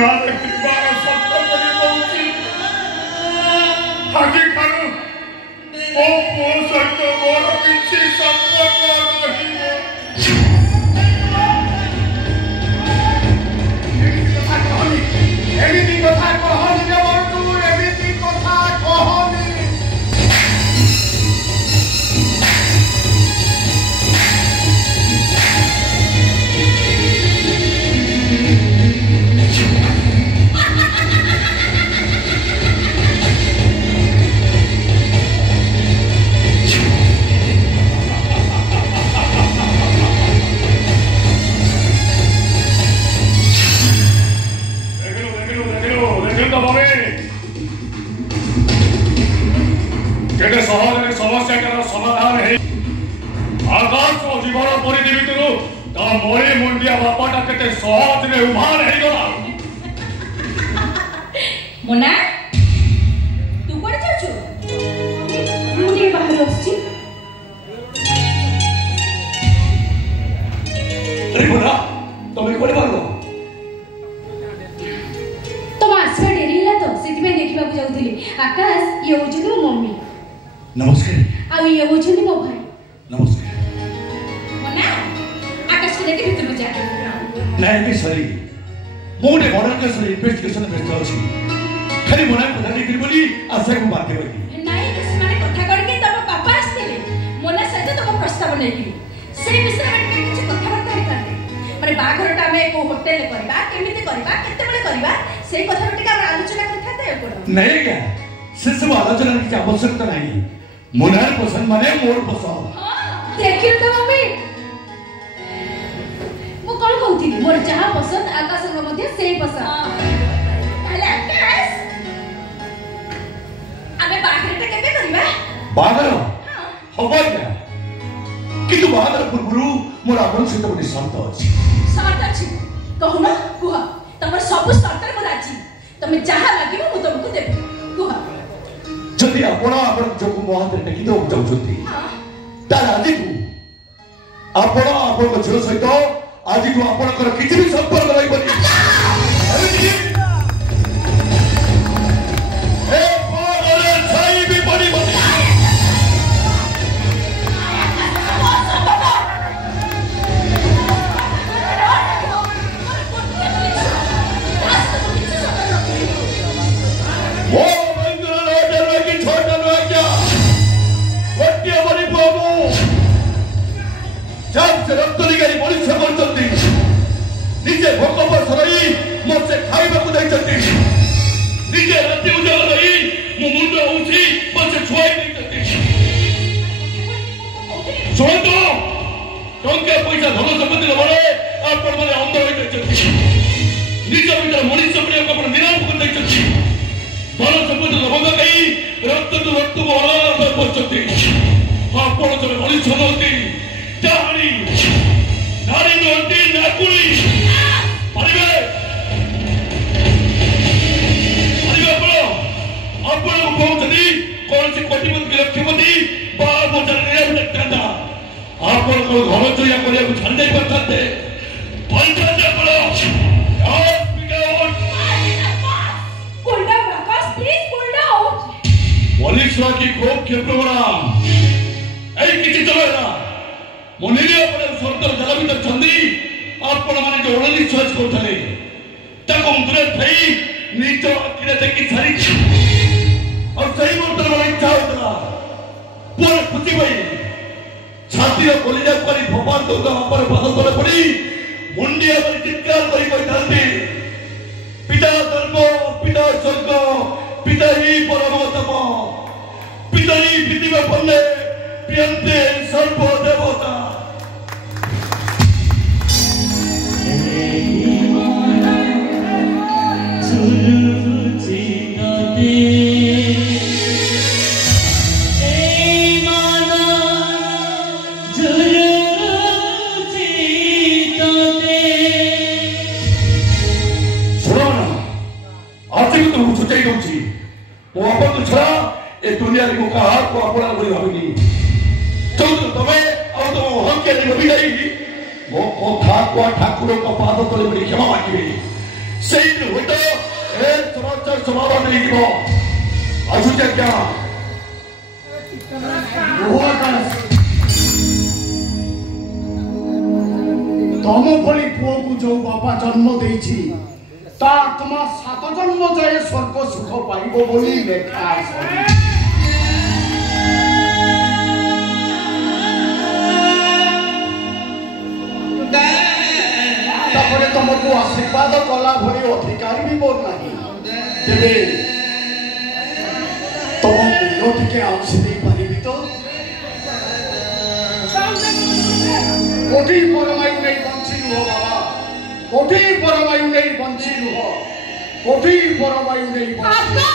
गाले किबार शब्द पड़ी पहुंची आगे खानो ओ सहित मोर किसी संपर्क नहीं एमिति कथा कहनी जबरतू एमिति कथा कहनी केटे सहजरे समस्याटार समाधान है आकाश और जीवन परिधि भितर ता मोरी मुंडिया बापाटा केटे सहजरे उभार है गला मोना तू कोड जाचु मुंडी बाहर आछि अरे मोना तुम कोडे बारो तो आसवा डेरी हिला तो सेति में देखिबा को जाउथिली आकाश ये होछि तो मम्मी नमस्कार आ ये होछि मो भाई नमस्कार मोना आकाश को देखि भितर जा नहीं कि सरी मोटे मॉडल के सरी इन्वेस्टिगेशन में व्यस्त अछि खाली मोना को धनी कर बोली आशा को बात होई नहीं किस माने कथा कर के तब पापा आस्थिले मोना सहित तो प्रस्ताव नेकी से विषय में किछ कथा बात है माने बाघरटा में को होटल करबा केमिति करबा केते बेले करबा से कथा टिका आलोचना करथा दे पड़ो नहीं क्या से सब आलोचना की आवश्यकता नहीं मोनार पसंद माने मोर पसंद हां देखियो तो मम्मी मो कोन कहउथि मोर जहां पसंद आकाश संग मध्ये से पसंद ताले आकाश आमे बाघरटा केबे करबा बाघर हबो क्या किंतु बाघर पूर्वरु मोर आपन सहित गोटे शर्त अछि कहूना कुह तमर सब शर्त को राजी तमे जहां लागिबो मु तुमको देबी कुह जदि आपण जो मोहन टेकी दो जाउछथि तार आजि को आपण झियो सहित आजि को आपणकर किछि भी संपर्क नै बनी ए बोले छाई भी बड़ी बनी वो जब से रक्तलिगारी मनुष्य करते निजे भोक पर सरई मत खाइबा को दैछथि निजे राति उजाला रही मु मुंड उठी मत छुआई दैछथि सुनतो टंका पैसा धन संपत्ति बड़े आपण माने अंध होई दैछथि निजे भीतर मनुष्य प्रेम को निराम कर दैछथि धन संपत्ति लभंग गई रक्त तो रक्त को अलग कर पछथि आपण जब मनुष्य नहोती जानी नारी नहोती नाकुली परिवे पड़ो आपण को पहुंचनी कौन सी कोटिपति लक्ष्मीपति बार बोझ ले लगता आपण को घर चोरिया करे को छाड़ जाई परथाते पंचायत पड़ो और बिगाउट cool down Akash please cool down police की खूब क्षेत्रवड़ा ऐ किछि चलेला मनिले पर सरदार जला भीतर छंदी आपण माने जो ओळली सर्च करथले ताको मुद्रे थई नीच अखिरे देखि सारी और सही मोटर वाला इच्छा होतला पूरा खुशी भई छाती रो कलिजा करी भगवान तो ऊपर पाद तले पड़ी मुंडिया पर चित्कार करी कहथांती पिता धर्म पिता स्वर्ग पिता ही परमोत्तम पिता ही पृथ्वी पन्ने प्रियंते सर्व देवता ए दुनिया को कहा को अपना बोली भाबिनी चौधरी तमे और तो हम के नहीं भाई मो को था को ठाकुर को पाद तले बड़ी क्षमा मांगी ସେଇଠି ହୁଏତ ଏ ଚଳଚ୍ଚଳ ସ୍ୱଭାବ ନେଇଯିବ। ଆସୁଛି ଆଜ୍ଞା। ତମ ଭଳି ପୁଅକୁ ଯୋଉ ବାପା ଜନ୍ମ ଦେଇଛି ତା ଆତ୍ମା 7 ଜନ୍ମ ଯାଏ ସ୍ୱର୍ଗ ସୁଖ ପାଇବ ବୋଲି ଲେଖା ଅଛି। ତାପରେ ତମକୁ ଆଶୀର୍ବାଦ କଲା ଭଳି ଅଧିକାର ବି ମୋର ନାହିଁ। ତେବେ ତମ ମୂଲ୍ୟ ଟିକେ ଆଉଁସି ଦେଇପାରିବି ତ? କୋଟି ପରମାୟୁ ନେଇ ବଞ୍ଚି ରୁହ ବାବା, କୋଟି ପରମାୟୁ ନେଇ ବଞ୍ଚି ରୁହ, କୋଟି ପରମାୟୁ ନେଇ ବଞ୍ଚି।